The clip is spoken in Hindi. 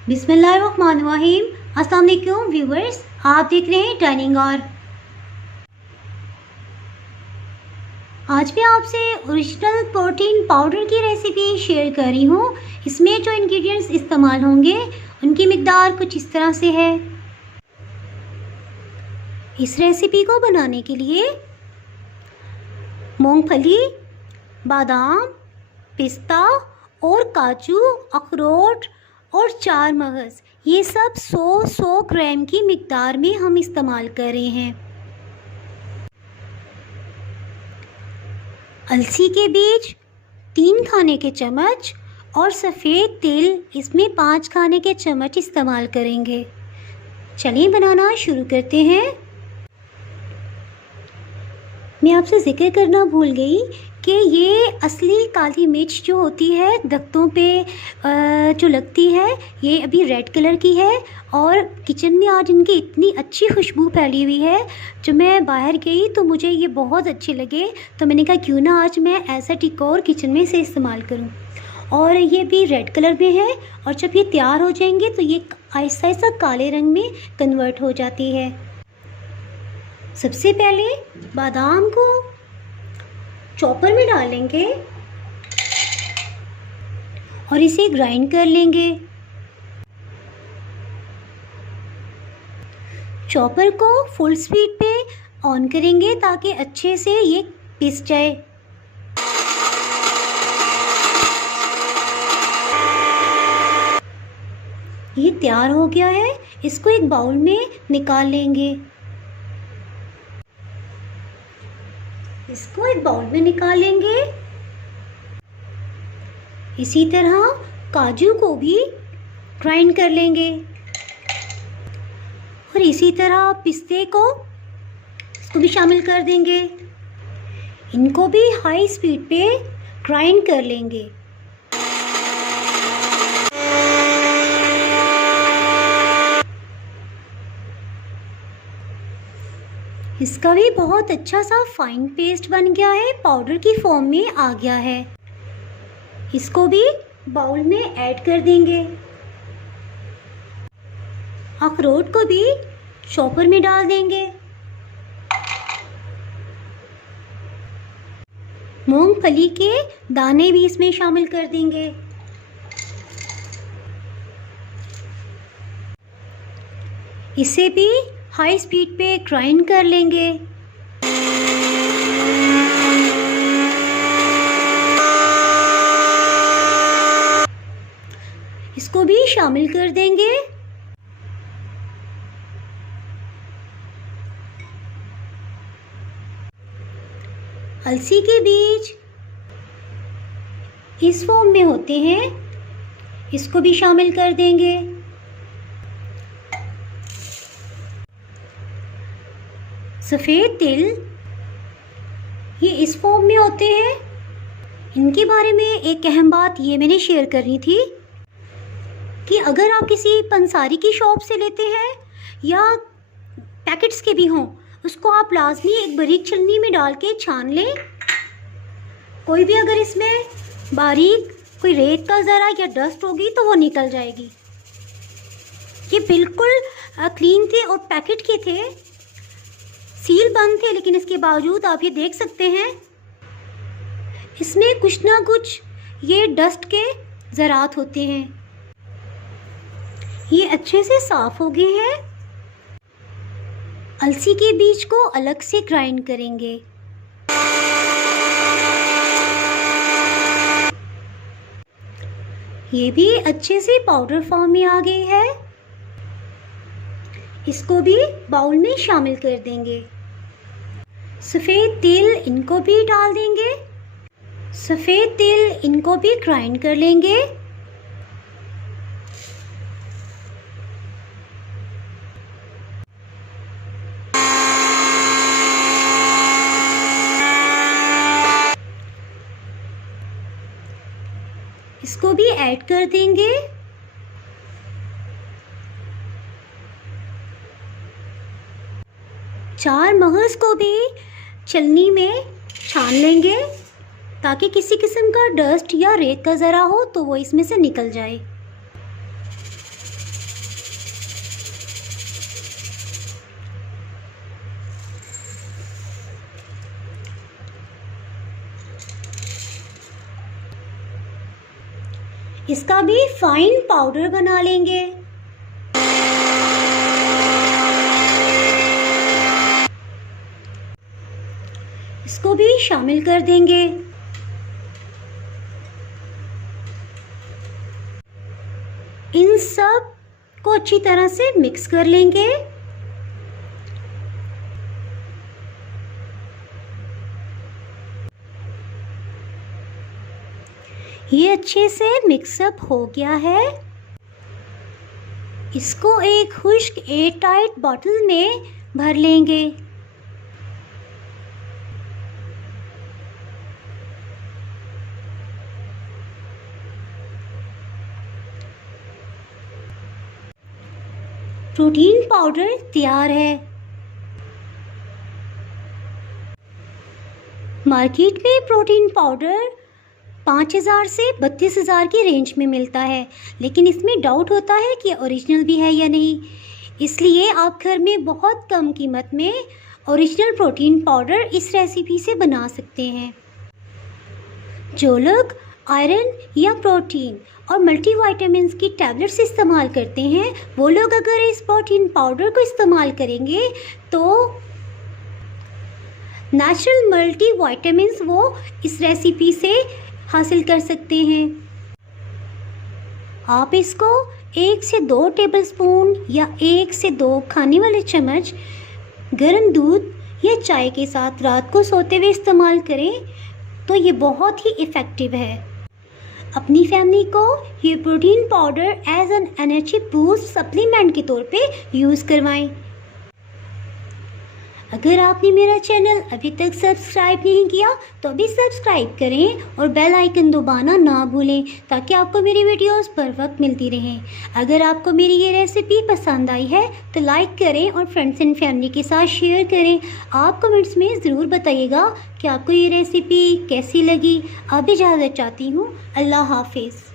बिस्मिल्लाहिर्रहमानिर्रहीम। अस्सलाम वालेकुम व्यूवर्स, आप देख रहे हैं डाइनिंग और। आज मैं आपसे ओरिजिनल प्रोटीन पाउडर की रेसिपी शेयर कर रही हूँ। इसमें जो इंग्रेडिएंट्स इस्तेमाल होंगे उनकी मिकदार कुछ इस तरह से है। इस रेसिपी को बनाने के लिए मूंगफली, बादाम, पिस्ता और काजू, अखरोट और 4 मगज़, ये सब 100 ग्राम की मिकदार में हम इस्तेमाल कर रहे हैं। अलसी के बीज 3 खाने के चम्मच और सफ़ेद तिल इसमें 5 खाने के चम्मच इस्तेमाल करेंगे। चलिए बनाना शुरू करते हैं। मैं आपसे ज़िक्र करना भूल गई कि ये असली काली मिर्च जो होती है दख्तों पे जो लगती है, ये अभी रेड कलर की है और किचन में आज इनकी इतनी अच्छी खुशबू फैली हुई है। जब मैं बाहर गई तो मुझे ये बहुत अच्छे लगे, तो मैंने कहा क्यों ना आज मैं ऐसा डेकोर किचन में से इस्तेमाल करूं। और ये भी रेड कलर में है और जब ये तैयार हो जाएंगे तो ये आहिस्ता आहिस्ता काले रंग में कन्वर्ट हो जाती है। सबसे पहले बादाम को चॉपर में डालेंगे और इसे ग्राइंड कर लेंगे। चॉपर को फुल स्पीड पे ऑन करेंगे ताकि अच्छे से ये पिस जाए। ये तैयार हो गया है, इसको एक बाउल में निकाल लेंगे। इसको एक बाउल में निकाल लेंगे। इसी तरह काजू को भी ग्राइंड कर लेंगे और इसी तरह पिस्ते को इसको भी शामिल कर देंगे। इनको भी हाई स्पीड पे ग्राइंड कर लेंगे। इसका भी बहुत अच्छा सा फाइन पेस्ट बन गया है, पाउडर की फॉर्म में आ गया है। इसको भी बाउल में ऐड कर देंगे। अखरोट को भी चॉपर में डाल देंगे। मूंगफली के दाने भी इसमें शामिल कर देंगे। इसे भी हाई स्पीड पे ग्राइंड कर लेंगे। इसको भी शामिल कर देंगे। अलसी के बीज इस फॉर्म में होते हैं, इसको भी शामिल कर देंगे। सफ़ेद तिल ये इस फॉर्म में होते हैं। इनके बारे में एक अहम बात ये मैंने शेयर करनी थी कि अगर आप किसी पंसारी की शॉप से लेते हैं या पैकेट्स के भी हों, उसको आप लाजमी एक बारीक छलनी में डाल के छान लें। कोई भी अगर इसमें बारीक कोई रेत का ज़रा या डस्ट होगी तो वो निकल जाएगी। ये बिल्कुल क्लीन थे और पैकेट के थे, सील बंद थे, लेकिन इसके बावजूद आप ये देख सकते हैं इसमें कुछ ना कुछ ये डस्ट के ज़रात होते हैं। ये अच्छे से साफ़ हो गए हैं। अलसी के बीज को अलग से ग्राइंड करेंगे। ये भी अच्छे से पाउडर फॉर्म में आ गई है। इसको भी बाउल में शामिल कर देंगे। सफ़ेद तिल इनको भी डाल देंगे। सफ़ेद तिल इनको भी ग्राइंड कर लेंगे। इसको भी ऐड कर देंगे। चार मगज़ को भी छलनी में छान लेंगे ताकि किसी किस्म का डस्ट या रेत का ज़रा हो तो वो इसमें से निकल जाए। इसका भी फाइन पाउडर बना लेंगे। इसको भी शामिल कर देंगे। इन सब को अच्छी तरह से मिक्स कर लेंगे। ये अच्छे से मिक्सअप हो गया है। इसको एक खुश्क एयर टाइट बॉटल में भर लेंगे। प्रोटीन पाउडर तैयार है। मार्केट में प्रोटीन पाउडर 5000 से 32,000 की रेंज में मिलता है, लेकिन इसमें डाउट होता है कि ओरिजिनल भी है या नहीं। इसलिए आप घर में बहुत कम कीमत में ओरिजिनल प्रोटीन पाउडर इस रेसिपी से बना सकते हैं। जो लोग आयरन या प्रोटीन और मल्टीविटामिन्स की टैबलेट्स इस्तेमाल करते हैं, वो लोग अगर इस प्रोटीन पाउडर को इस्तेमाल करेंगे तो नेचुरल मल्टीविटामिन्स वो इस रेसिपी से हासिल कर सकते हैं। आप इसको 1 से 2 टेबलस्पून या 1 से 2 खाने वाले चम्मच गर्म दूध या चाय के साथ रात को सोते हुए इस्तेमाल करें तो ये बहुत ही इफ़ेक्टिव है। अपनी फैमिली को ये protein powder as an energy boost supplement के तौर पे यूज़ करवाएं। अगर आपने मेरा चैनल अभी तक सब्सक्राइब नहीं किया तो अभी सब्सक्राइब करें और बेल आइकन दबाना ना भूलें ताकि आपको मेरी वीडियोस पर वक्त मिलती रहें। अगर आपको मेरी ये रेसिपी पसंद आई है तो लाइक करें और फ्रेंड्स एंड फैमिली के साथ शेयर करें। आप कमेंट्स में ज़रूर बताइएगा कि आपको ये रेसिपी कैसी लगी। अब इजाज़त चाहती हूँ। अल्लाह हाफिज़।